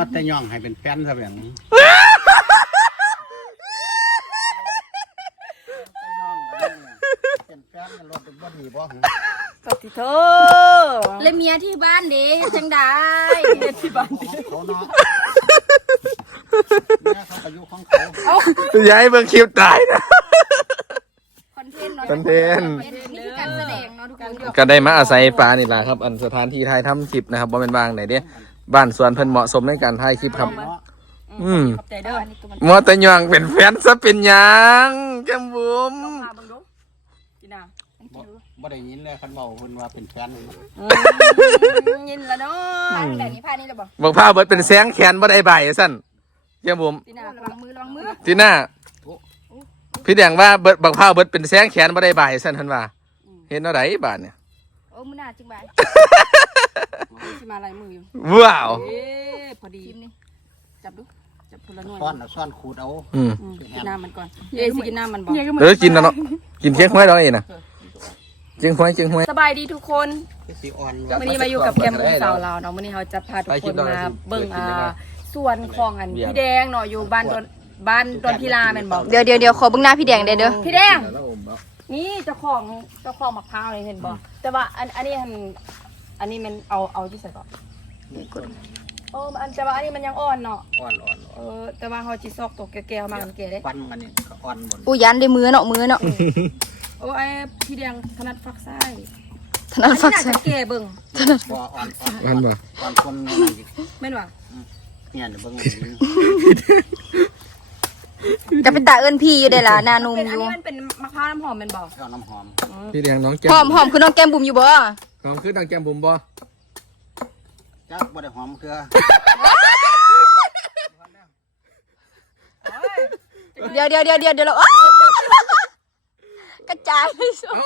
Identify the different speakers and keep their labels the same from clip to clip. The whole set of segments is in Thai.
Speaker 1: แต่ย่องให้เป็นแฟนซะแบบนี้เป็นแฟนกันรถเป็นบ่ดีบ่
Speaker 2: ปฏิโท
Speaker 3: เลยเมียที่บ้านเด้จังได้
Speaker 2: เมียที่บ้าน
Speaker 1: เขาเนาะแม่เขาอายุของเขา
Speaker 4: ย้ายเบิ่งคลิปตายนะ
Speaker 3: คอนเทนต์เนาะ
Speaker 4: คอนเทนต์
Speaker 3: นี่คือการแสดงเนาะทุกคน
Speaker 4: ก็ได้มาอาศัยป่านี่แหละครับอันสถานที่ถ่ายทำคลิปนะครับบ่เป็นบางไหนเด้บ้านสวนเพิ่นเหมาะสมในการถ่ายคลิปครับ
Speaker 1: เนาะ
Speaker 2: ขอบใจเด้อ
Speaker 4: มัวแต่ย่องเป็นแฟนซะเป็นหยังแก้มบุ๋ม
Speaker 2: พาบังดูกินน่ะ
Speaker 1: บ่ได้ยินเลยคันเว้าเพิ่นว่าเป็นแฟน
Speaker 2: ยินละเนาะ
Speaker 3: แต่นี้พานี่เลยบอก
Speaker 4: บอกพาเบิดเป็นแสงแขนบ่ได้ใบสั่นแก้มบุ๋ม
Speaker 2: กินน่ะ
Speaker 3: ระวังมือระวังมือ
Speaker 4: ที่หน้าพี่แดงว่าเบิดบักพาเบิดเป็นแสงแขนบ่ได้ใบสั่นเพิ่นว่าเห็นเอาไดบาดเนี่ย
Speaker 3: โอ้มือหน้าจึงใบ
Speaker 2: สิมาลายมืออยู่
Speaker 4: ว้าว
Speaker 2: เอ๊ะพอดี
Speaker 3: ทีมนี่
Speaker 2: จับดูจับคนละหน่วย
Speaker 1: ซ่อนขูดเอา
Speaker 2: กินน้ำมันก่อนเอ๊ะสิกินน้ำมันบ่
Speaker 4: เดี๋ยวกินแล้วเนาะกินเชียงห้วยดอกเองนะเชียงห้วยเชียงห้วย
Speaker 2: สบายดีทุกคน
Speaker 1: สิอ่อน
Speaker 2: วันนี้มาอยู่กับแกมบุญสาวลาวเนาะวันนี้เราจะพาทุกคนมาเบิ่งส่วนของอันพี่แดงเนาะอยู่บ้านดอนพิลาแม่นบอก
Speaker 3: เดี๋ยวขอเบื้องหน้าพี่แดงเด้อ
Speaker 2: พี่แดงนี่เจ้าของมะพร้าวนี่เห็นบ่แต่ว่าอันนี้มันเอาที่ใส่ก่อนโอ้อันแต่ว่าอันนี้มันยังอ่อนเนาะ
Speaker 1: อ่อน
Speaker 2: แต่ว่าเขาจิซอกตกแก่ๆมามันแก่ได้
Speaker 1: ควันมันนี่ก็อ่อนบน
Speaker 3: ปูยันได้มือเนาะ
Speaker 2: โอ้ไอ้พี่แดงถนัดฟักไส้
Speaker 3: ถนัดฟัก
Speaker 2: อัน
Speaker 3: ใส่
Speaker 2: นี้น่าจะแก่เบิ่ง
Speaker 1: บ่อ่อน
Speaker 4: มันบ่
Speaker 1: อ่อนคนนั่นอีก
Speaker 2: แม่นว่า
Speaker 1: เนี่ยเบิ่ง
Speaker 3: จะเป็นตาเอิ้นพี่อยู่ได้ล่ะหน้านุ่ม
Speaker 2: เป็น
Speaker 3: อ
Speaker 2: อัน
Speaker 3: ยู่
Speaker 2: นี้มันเป็นมะพร้าวน้ำหอมแม่นบ่
Speaker 1: เอาน้ำหอม
Speaker 4: พี่แดงน้องแก้ม
Speaker 3: หอมคือน้องแก้มบุ๋มอยู่บ่
Speaker 4: หอมคือน้องแก้มบุ๋มบ่
Speaker 1: จักบ่ได้หอมคือ
Speaker 3: เดี๋ยวเรากระจายไปสุด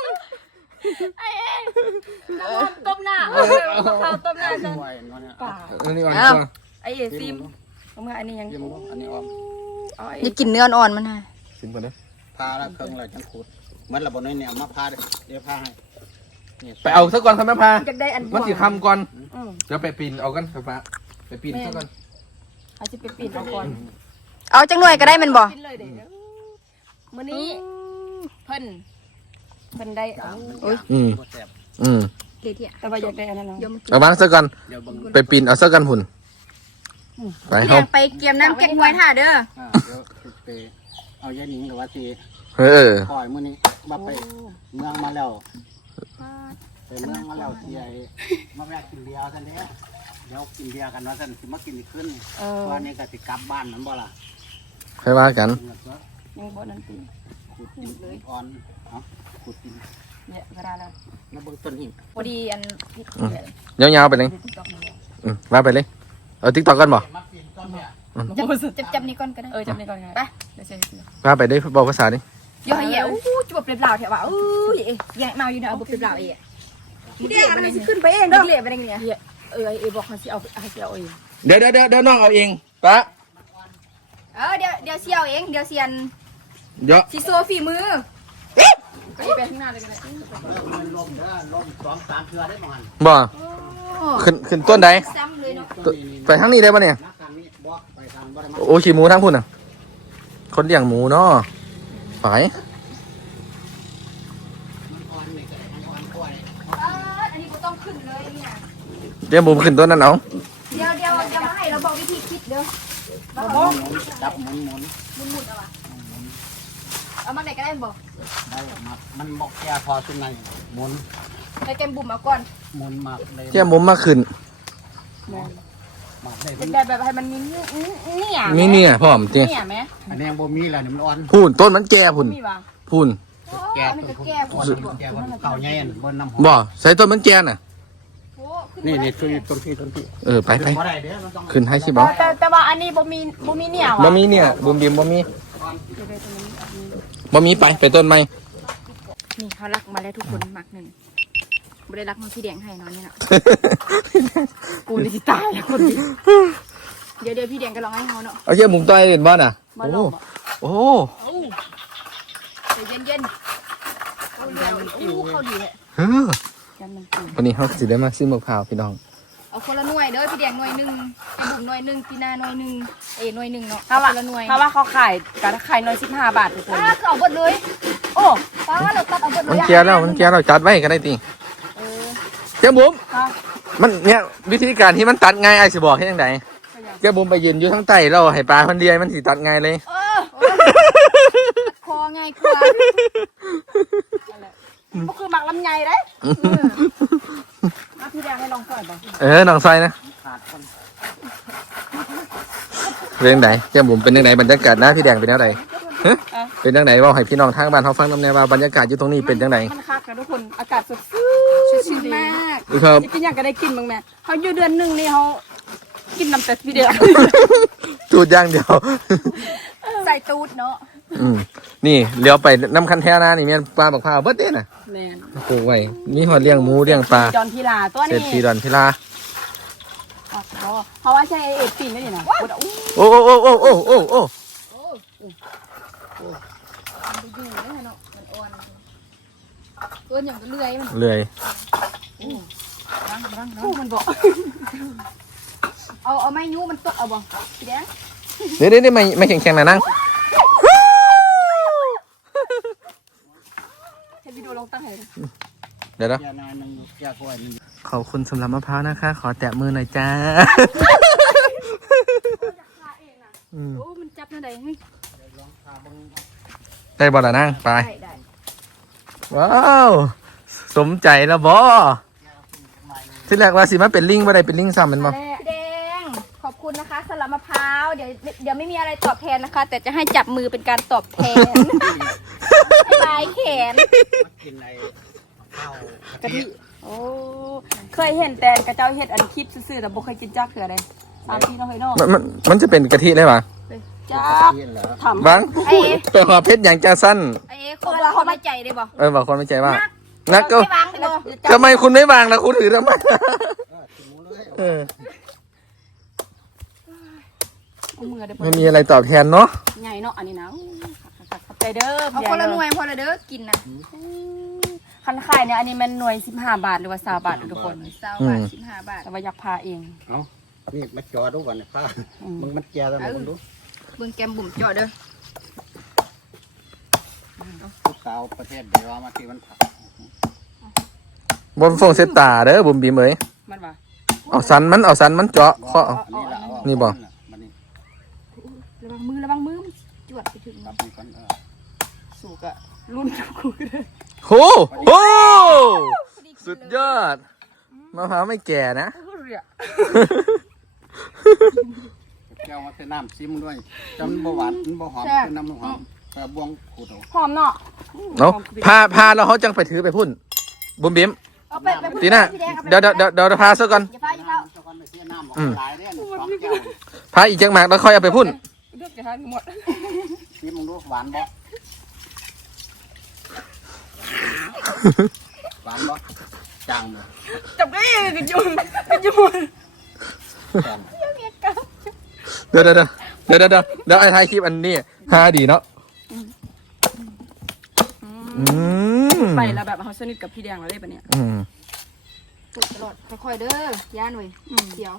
Speaker 2: ต้มหน้ามะพร้าวต้มหน้าจะ
Speaker 1: ไว้เนาะเนี่ย
Speaker 2: ป่า
Speaker 4: อันนี้อ่อนกว่า
Speaker 2: ไอ้ซิมเอามาอันนี้ยัง
Speaker 1: ยิ้มบ่อันนี้อ่อน
Speaker 2: เอาไอ้
Speaker 3: อย่ากินเนื้ออ่อนมันนะ
Speaker 4: สิบก่อนเด้อ
Speaker 1: พาแล้วเครื่องแล้วจังขูดเหมือนเราบ่น้อยเนี่ยมาพาเดี๋ยวพาให้นี่
Speaker 4: ไปเอาซะก่อนครับแม่พา
Speaker 2: อยากได้อัน
Speaker 4: มันสิคำก่อน
Speaker 2: อืม
Speaker 4: เดี๋ยวไปปีนเอากันครับป้าไปปีนซะก่อน
Speaker 2: อาจจะไปปิดเอาก่อน
Speaker 3: เอาจังหน่วยก็ได้แมันบ่
Speaker 2: กินเลยเดี๋ยวมื้อนี้เพิ่นได้เอา
Speaker 1: บ่แซ่บ
Speaker 3: เดี๋ยว
Speaker 2: แต่ว่าอยากได้อันนั้นเนาะ
Speaker 4: เอาบ้านซะก่อน
Speaker 1: เดี๋ยวเบิ่ง
Speaker 4: ไปปีนเอาซะก่อนหุ่นไป
Speaker 3: พี่แด
Speaker 4: เฮาง
Speaker 3: ไปเกียมน้ำแกงไว้ท่าเด้อ
Speaker 1: เดี๋ยวไปเอายาหนิงหรือว่าสิ
Speaker 4: เออ
Speaker 1: ปล่อยมื้อนี้ว่าไปเมืองมาแล้วไปเมืองมาแล้วสิไอ้มาแวะกินเบียร์กันเด้เดี๋ยวกินเบียร์กันว่าซั่นสิมากินอีกคืนนี่วันนี้ก็สิกลับบ้านนั่นบ่ล่ะ
Speaker 4: ค่อยว่ากัน
Speaker 1: กินแล้วก็
Speaker 2: ยังบ่นั่นติ
Speaker 1: ขูดกินอ่อนเนาะขูดกิน
Speaker 2: เนี่ยเวลาแล้ว
Speaker 1: แล้วเบิ่งต้นหิน
Speaker 2: พอดีอันพี่
Speaker 4: ยาวๆไปเลยว่าไปเลยเอาติ๊กต็อกกันบ่
Speaker 1: มากินต้นเนี่ย
Speaker 3: จับนี่ก่อนก็ได้
Speaker 2: จำได้ก่อนไงไปเดี๋ยวเสร็จ
Speaker 4: ว่าไปได้บอกภาษาดิ
Speaker 2: ย่อให้แย่อู้จุบเปล่าแถวว่าแย่มาอยู่นะเอาบุบเปล่าเองพี่แดงมันสิขึ้นไปเองเด้อเละไปได้ไงเนี่ยไอ้บอกเขาสิเอาเอง
Speaker 4: เดี๋ยวน้องเอาเองป้า
Speaker 3: เดี๋ยวเสียวเองเดี๋ยวเสียน
Speaker 4: เดี๋ยว
Speaker 3: สิโซฝีมือ
Speaker 2: ไปข้างหน้าเลยกันเลย
Speaker 1: มันลมเด้อลม2-3เทื่อได้บ่หั่น
Speaker 4: บ่ขึ้นต้นใด
Speaker 3: ซ้ำเลยเนาะ
Speaker 1: ต้นนี้
Speaker 4: ไปทางนี้ได้ปะเนี่ย
Speaker 1: นักทางนี้บ่ไปทางบ่ได้มา
Speaker 4: โอ้ขี่หมูทั้งพุ่นอ่ะ คนเลี้ยงหมูเนาะไป
Speaker 1: อ่อนนี่ก็ได้อ่อนกล้วย
Speaker 3: อันนี้ก็ต้องขึ้นเลยเนี่ย
Speaker 4: เดี๋ยวหมูขึ้นต้นนั้นเอา
Speaker 3: เดี๋ยวมาให้เราบอกวิธีคิดเด้อ
Speaker 1: จับหมุน
Speaker 3: มุนเอาวะเอามาไหนก็ได้บอก
Speaker 1: ได้มามันบอกแก่พอสุดในหมุน
Speaker 3: ไปแกมบุ่มเอาก่อน
Speaker 1: หมุนมากเลย
Speaker 4: แค่หมูมาขึ้น
Speaker 1: มากได้
Speaker 2: เป็นแบบให้มันมีเนี่ย
Speaker 4: นี่เนี่ยพ่อมเตี้ย
Speaker 2: เนี่ยไหม
Speaker 1: อันนี้บ่มีแล้วนี่มันอ่อน
Speaker 4: พูนต้นมันแก่พุ่น
Speaker 2: มีวะ
Speaker 4: พูน
Speaker 1: แก่
Speaker 3: มัน
Speaker 1: ต้
Speaker 3: ก็
Speaker 1: น
Speaker 3: แก้ปวด
Speaker 1: แก่คนเก่าใหญ่บนน้ำหอม
Speaker 4: บ่ใส่ต้นมันแก่น่ะ
Speaker 3: โอ้ขึ้น
Speaker 1: นี่ต้นที่
Speaker 4: เออไป
Speaker 1: บ่ได้เด้อมันต้อง
Speaker 4: ขึ้นให้สิบ่
Speaker 2: แต่ว่าอันนี้บ่มีเนี่ยวะ
Speaker 4: บ่มีเนี่ยบุมบิมบ่มีบ่มีไปต้นไม้
Speaker 3: นี่เขารักมาแล้วทุกคนมักหนึ่งไม่ได้รักมันพี่แดงให้นอนนี่นะ
Speaker 2: กูนี่ตายแล้วคนนี้
Speaker 3: เดี๋ยวพี่แดงก็ลองให้เขาเนาะ
Speaker 4: เอาแค่หมุมต้อยเห็นบ่น่ะ
Speaker 2: มา
Speaker 4: โอ้
Speaker 2: ลอง
Speaker 4: โอ้
Speaker 3: เย็นเขาเดียวเขาดีเลย
Speaker 4: เฮ้อ
Speaker 2: ยันมันกิน
Speaker 4: วันนี้เฮาสิได้มาซิมมะพร้าวพี่น้อง
Speaker 3: เอาคนละหน่วยเด้อพี่แดงหน่วยหนึ่งไอ้บุ๋มหน่วยหนึ่งปีนาหน่วยหนึ่งหน่วยหนึ่งเนาะ
Speaker 2: ถ้าว่า
Speaker 3: คนละหน่วย
Speaker 2: ถ้าว่าเขาขายการขายน้อย15 บาททุกคน
Speaker 3: ป้าก็เอาเบดเลย
Speaker 2: โอ้
Speaker 3: ป้าเราตัดเอาเบดเล
Speaker 4: มัน
Speaker 3: ย
Speaker 4: เกลียร์แล้วมันเกลียร์เราจัดไว้ก็ได้ติเจ้าบุ๋ม
Speaker 2: ค่ะ
Speaker 4: มันเนี่ยวิธีการที่มันตัดง่ายไอ้สิบอกให้ยังไงเจ้าบุ๋มไปยืนอยู่ทั้งใต้เราให้ปลาคนเดียวมันสิตัดง่ายเลย
Speaker 3: คอไงกว่า
Speaker 2: ก็คือหมักลำไยเด้พี่แดงให้ลองใส่บ่
Speaker 4: น้องซอยนะ
Speaker 1: ขาดคน
Speaker 4: เป็นยังไงเจ้าบุ๋มเป็นยังไงบรรยากาศหน้าพี่แดงเป็นยังไงฮะเป็นยังไงว่าให้พี่น้องทางบ้านเขาฟังน้ำแน่ว่าบรรยากาศอยู่ตรงนี้เป็นยังไง
Speaker 2: มันคักนะทุกคนอากาศสด
Speaker 3: ชื่นมาก
Speaker 4: ครับ
Speaker 2: จะกินอย่างก็ได้กินบ้างแม่เขาอยู่เดือนหนึงนี่เขากินน้ำแต่พี่เดียว
Speaker 4: จูดอย่างเดียว
Speaker 3: ใส่ตูดเนาะ
Speaker 4: นี่เลี้ยวไปน้ำคันแท้นะนี่มีปลาบักพร้าวเบิดเด้น่ะ
Speaker 2: แม่น
Speaker 4: ปลูกไว้มีหอดเลี้ยงหมูเลี้ยงปลา
Speaker 2: จอนพิลาตัว
Speaker 4: เศร
Speaker 2: นี้
Speaker 4: ษฐีดอนพิลา
Speaker 2: อ๋อเพราะว่าใช่เอ็ดปีนไม่ได้นะ
Speaker 4: โอ้โอ้โอ้โอ้โอ้โอ้โอ้
Speaker 3: มันไปอยู่เนี่ยเนาะมันอ่อนตัวอย่างก็เลื่อยมัน
Speaker 4: เลย
Speaker 2: ผู้มันบอก
Speaker 3: เอาไม้ยูมันตกเอาบ่พี่แดง
Speaker 4: เดี๋ยวไม่แข็งๆนะนั่ง
Speaker 2: เห็นวิดีโอลงตั้งให้
Speaker 4: เดี๋ยว
Speaker 1: แกนายนึงแกกล้วยนึง
Speaker 4: ขอบคุณสำหรับมะพร้าวนะคะ ขอแตะมือหน่อยจ้า
Speaker 3: โอ้มันจับนั่นใด
Speaker 4: ได้บอลละนั่งไป
Speaker 3: ได้
Speaker 4: ว้าวสมใจแล้วบอที่แรกว่าสิมาเป็นลิงบ่ได้เป็นลิงซ้ำแมันบ่
Speaker 3: พี่แดงขอบคุณนะคะสำหรับมะพร้าวเดี๋ยวไม่มีอะไรตอบแทนนะคะ แต่จะให้จับมือเป็นการตอบแทนปลายแขน
Speaker 1: กินไอ้ข้าว
Speaker 2: กะทิโอ้เคยเห็นแต่กระเจ้าเห็ดอันคลิปซื่อๆแต่บ่เคยกินจ้าเขือเลยตามพี่น้องเฮ้ยน้อง
Speaker 4: มันจะเป็นกะทิเลยปะ
Speaker 2: จ้า
Speaker 1: เย็นเหรอ
Speaker 2: ทำ
Speaker 4: บังแต่ว่าเพชรอย่างจะสั้น
Speaker 3: ไอ้คนเราเขามาใจได้บ่
Speaker 4: บอกคนไม่ใจว่านักก็
Speaker 3: ไม่วางเลยบ่
Speaker 4: ทำไมคุณไม่วางล่ะคุณถือทำไมเออ
Speaker 2: เอามือเด้อ
Speaker 4: ไม่มีอะไรตอบแทนเนาะ
Speaker 2: ใหญ่เนาะอันนี้นะขอบใจเด้อ
Speaker 3: เอาคนละหน่วยพอละเด้อกินนะ
Speaker 2: คันขายเนี่ยอันนี้มันหน่วย15 บาทหรือว่า20 บาททุกคน
Speaker 3: 20 บาท 15 บาท
Speaker 2: แต่ว่าอยากพาเอง
Speaker 1: เอานี่มาจอดูก่อนนะข้ามึงมันแกแล้วมึงดู
Speaker 3: เบิ่งแกมบุ่มเจาะเด้อ
Speaker 1: ลูกสาวประเทศเดี๋ยวเอามาที่มันผัก
Speaker 4: บนฟงเซตตาเด้อบุ๋มบีมเอ้ย
Speaker 2: มันว่า
Speaker 4: เอาสันมันเจาะเคาะ
Speaker 1: อันนี้ละ
Speaker 4: นี่บ่
Speaker 1: มันนี่
Speaker 2: ระวังมือมัน
Speaker 3: จวดไปถึง
Speaker 1: กับนี่คน
Speaker 2: สูกอะรุ่นกูเลย
Speaker 4: โหโหสุดยอดมะพร้าวไม่แก่นะ
Speaker 1: แก้วมาเทน้ำซิมด้วยจำบ่หวานบ่หอมคือน้ำหอมแต่บวงขูดเอา
Speaker 2: หอมเนาะ
Speaker 4: เนาะพาแล้วเขาจังไปถือไปพุ่นบุ๋มบีม
Speaker 3: เอาไป
Speaker 4: ตีน่ะเดี๋ยวพาซะก่อน
Speaker 3: อย่าพาอย่าพา
Speaker 1: เจ้าคนไปเสียน้ำออกหลายเนี่ยสองแก้ว
Speaker 4: พาอีกจังหมากแล้วค่อยเอาไปพุ่น
Speaker 2: เลือกจะทานหมด
Speaker 1: ซิมมึงดูหวานบ่หวานบ่จางบ่
Speaker 2: จับได้กันยุ่ง
Speaker 1: แซ่บ
Speaker 4: เดี๋ยวไอ้ท้ายคลิปอันนี้ฮาดีเนาะ
Speaker 2: ไปแล้วแบบเขาสนิทกับพี่แดงเราเลยปะเนี่ย
Speaker 3: ปลูกตลอดค่อยๆเด้อย่าหน่อยเดี๋ยว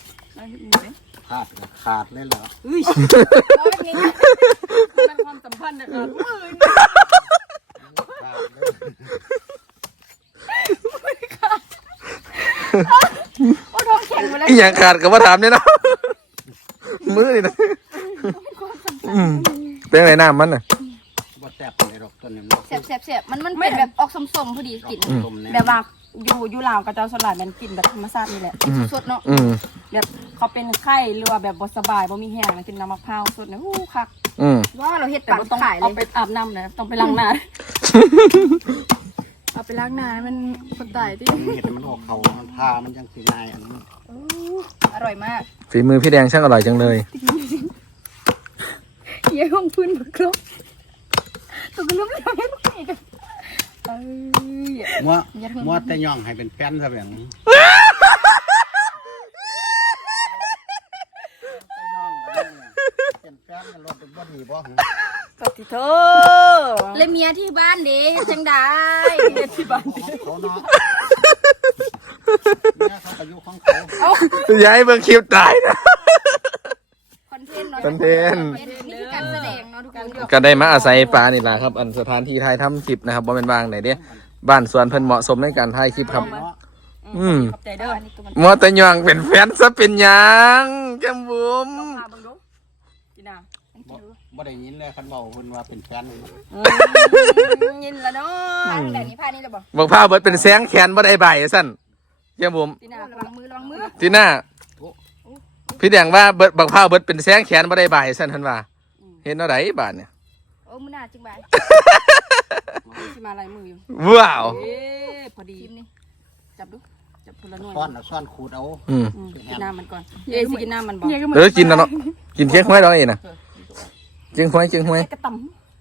Speaker 1: ขาดเลยเหรอ
Speaker 3: ร้อยนี้
Speaker 2: เป็นความสัมพันธ์นะคะ
Speaker 1: ขาดเลย
Speaker 3: โอ้ท้องแข็งไปแล้ว
Speaker 4: อีหยังขาดกับว่าถามเนี่ยเนาะมือนี่นะเป็นไงน้ำมันน่ะ
Speaker 1: บ่แซ่บเลยดอกต้นนี้มัน
Speaker 3: แสบมันเป็นแบบออกสมๆพอดีกลิ่น
Speaker 1: ต้มแน่
Speaker 2: แบบว่าอยู่ลาวกับเจ้าสลัดมันกินแบบธรรมชาตินี่แหละ
Speaker 3: สดเนาะ
Speaker 2: แบบเขาเป็นไข้หรือว่าแบบบ่สบายบ่มีแห้งแล้วกินน้ำมะพร้าวสดเนี่ยคัก
Speaker 3: ว่าเราเฮ็ด
Speaker 2: แต่
Speaker 3: ปาก
Speaker 2: ว่าต้อง
Speaker 3: ขายเล
Speaker 2: เอา
Speaker 3: ย
Speaker 2: ไปอาบน้ำนะต้องไปล้างหน้า
Speaker 3: เอาไปล้างหน้ามันคนตายที่
Speaker 1: เห็ดมันออกเขามันพามันยังสีนายอันนี้
Speaker 3: อร่อยมาก
Speaker 4: ฝีมือพี่แดงช่างอร่อยจังเลย
Speaker 3: เยี่ยห้องพื้นบักครบตัวก็ล้มแล้วให้ลูกอีก
Speaker 1: มัวแต่ย่องให้เป็นแป้นซะแบบนี้เป็นแป้นรถเป็นบ่ดีบ่
Speaker 2: ปฏิโท
Speaker 3: เลยเมียที่บ้านเด้จังได้
Speaker 2: เรียนที่บ้าน
Speaker 1: เขาเนาะเนี่ยเขาไปอายุของเขา
Speaker 4: อย่าให้เบิ่งคลิปตายนะ
Speaker 3: คอนเทนต์เนาะ
Speaker 4: คอนเทนต์
Speaker 3: นี่คือการแสดงเนาะทุกคน
Speaker 4: ก็ได้มาอาศัยปลานี่แหละครับ อันสถานที่ถ่ายทำคลิปนะครับบ่เป็นบางไหนเด้บ้านสวนเพิ่นเหมาะสมในการถ่ายคลิปครับ
Speaker 1: เนาะ
Speaker 2: ขอบใจเด้อ
Speaker 4: มอตะยองเป็นแฟนซะเป็นหยังแก้มบุ๋ม
Speaker 2: พาเบิ่งดูกินน้
Speaker 1: บ่ได้ยินเลยคันเว้าเพิ่นว่าเป็นแฟน
Speaker 2: ำยินละเนาะ
Speaker 3: พาแบบนี้พานี่จะบอก
Speaker 4: บอกพาเบิดเป็นแสงแขนบ่ได้ใบสั่นแก้มบุ๋ม
Speaker 2: กินน้
Speaker 3: ระวังมือระวังมือ
Speaker 4: ที่หน้าพี่แดงว่าเบิดบักพร้าวเบิดเป็นแสงแขนบ่ได้ใบสั่นเพิ่นว่าเห็นเอาไดบาดเนี่ย
Speaker 3: โอ้มือหน้าจึงบาย
Speaker 2: ำสิมาลายมืออยู่
Speaker 4: ว้าว
Speaker 2: เอ๊ะพอดี
Speaker 3: ทีมนี่
Speaker 2: จับดูจับคนละหน่วย
Speaker 1: ซ่อนขูดเอา
Speaker 4: อืม
Speaker 2: กินน้ำมันก่อนเอ๊ะสิกินน้ำมันบ่
Speaker 4: กินแล้วเนาะกินเค้กห้วยดอกเองนะเค้กห้วยเค้กห้วย
Speaker 2: กระต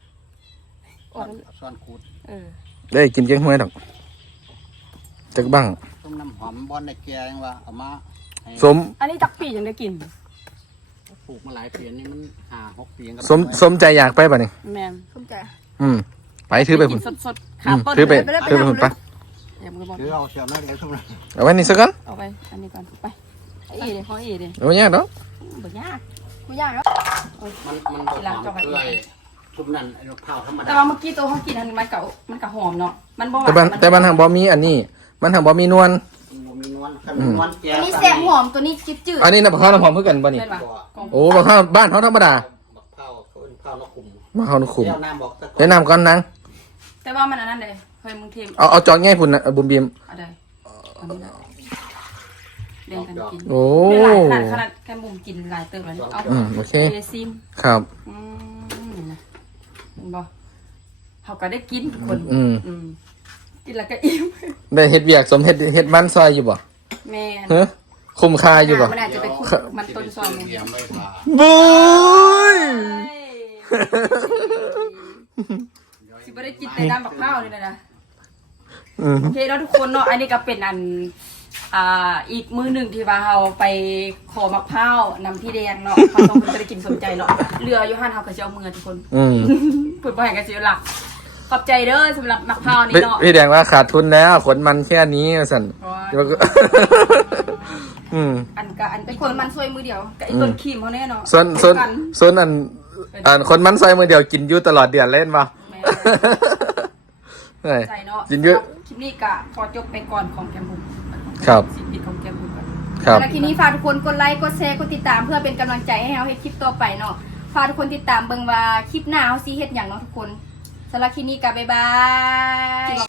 Speaker 1: ซ่อนขูด
Speaker 2: ำเออ
Speaker 4: ได้กินเค้กห้วยดอกจักบ้าง
Speaker 1: ต้มน้ำหอมบ่อนได้แก่ยังว่าเอามาให้
Speaker 4: สม
Speaker 2: อันนี้จักปียังได้กิน
Speaker 1: ปลูกมาหลายปีนี่มัน5-6 ปีก็
Speaker 4: สมใจอยากไปป่ะนี่
Speaker 2: แมน
Speaker 3: สนใจ
Speaker 4: ไปถือไปพุ่น
Speaker 2: สดๆขาต้น
Speaker 4: ถือไปถือไปพุ่นไป
Speaker 2: อย่ามือบอก
Speaker 1: คือเอาเสียบนั่นเลยทุกคน
Speaker 4: เอาไว้นี่สักก่อน
Speaker 2: เอาไปอันนี้ก่อนไปเอ๋เดี๋ยวของเอ๋เดี๋ยว
Speaker 4: เอาไว้เนี่ยเนาะ
Speaker 2: บ่ยาก
Speaker 3: กูย่างแล้ว
Speaker 1: มันบ่หอมเกลือทุบนั่นไอ้ข้าวธรรม
Speaker 2: แต่
Speaker 1: ดา
Speaker 2: ว่าเมื่อกี้ตัวเขากินอันมันกะหอมเนาะมันบ่หวา
Speaker 4: แต่มันทางบ่มีอันนี้ มันทางบ่มีนวล
Speaker 1: บ่มีนวลคันนวลแก่
Speaker 3: อันนี้แสบหอมตัวนี้จืด
Speaker 4: อันนี้นะบักข้าวน้ำหอมเพื่อกันป่ะนี่
Speaker 2: เป็นว่ากอง
Speaker 4: โอ้บักข้าวบ้านเขาธรรมดา
Speaker 1: บักข้าวเขาเป็นข้าวนกขุม
Speaker 4: บักข้าวนขุม
Speaker 1: เดี๋ยวน้ำบอกตะกอน
Speaker 4: แนะนำก่อนนาง
Speaker 2: แต่ว่ามันอันนั้นเลยเคยมึงเทม
Speaker 4: เอาจอดง่ายพุ่นนะบุมบีม
Speaker 2: อะไรอันนี้แหละเรียนกันกิน
Speaker 4: โอ้
Speaker 2: หลายขนาดแค่มุมกินหลายเติมแล้วเอา
Speaker 4: โอเค
Speaker 2: เอซิม
Speaker 4: ครับ
Speaker 2: นี่นะเห็นบ่เขาก็ได้กินทุกคนกินแล้วก็อิ่ม
Speaker 4: ได้เฮ็ดเวียกสมเฮ็ดมันซอยอยู่บ่
Speaker 2: แม่
Speaker 4: เฮ้อคุ้มค่าอยู่บ่
Speaker 2: มันอาจจะไปคุกมันต้นซอยมัน
Speaker 1: เตรียมไว้ว่า
Speaker 4: บุ้ย
Speaker 2: สิบ่ได้กินแต่น้ำบักข้าวนี่นะ
Speaker 4: อืม
Speaker 2: โอเคแล้วทุกคนเนาะอันนี้ก็เป็นอันอีกมื้อหนึ่งที่ว่าเราไปขอมะพร้าวนำพี่แดงเนาะเขาต้องไปกินสนใจเนาะเรืออยู่ห้านเฮาก็สิเอามือทุกคน พูดบ่ให้กันสิหลักขอบใจเด้อสำหรับมะพร้าวนี่เนาะ
Speaker 4: พี่แดงว่าขาดทุนแล้วขนมันแค่นี้สั่นแล้วก็
Speaker 2: อัน
Speaker 3: ๆเป็นคนมันซวยมือเดียว
Speaker 2: กับไอ้ต้นครีมเขาแน่เนาะ
Speaker 4: ส่วนอันคนมันซอยมือเดียวกินอยู่ตลอดเดือนเล่นป่ะ
Speaker 2: แม่ใจเนาะ
Speaker 4: กินเยอะ
Speaker 2: คลิปนี้ก็ขอจบไปก่อนของแกมบุ๋ม
Speaker 4: ครับ
Speaker 2: สิปิดของแกมบุ๋มก่อน
Speaker 4: ครับ
Speaker 3: แล้วทีนี้ฝากทุกคนกดไลค์กดแชร์กดติดตามเพื่อเป็นกำลังใจให้เราให้คลิปต่อไปเนาะฝากทุกคนติดตามเบิ่งว่าคลิปหน้าเฮาสิเฮ็ดหยังเนาะทุกคนสำหรับคลิปนี้ก็บ๊ายบาย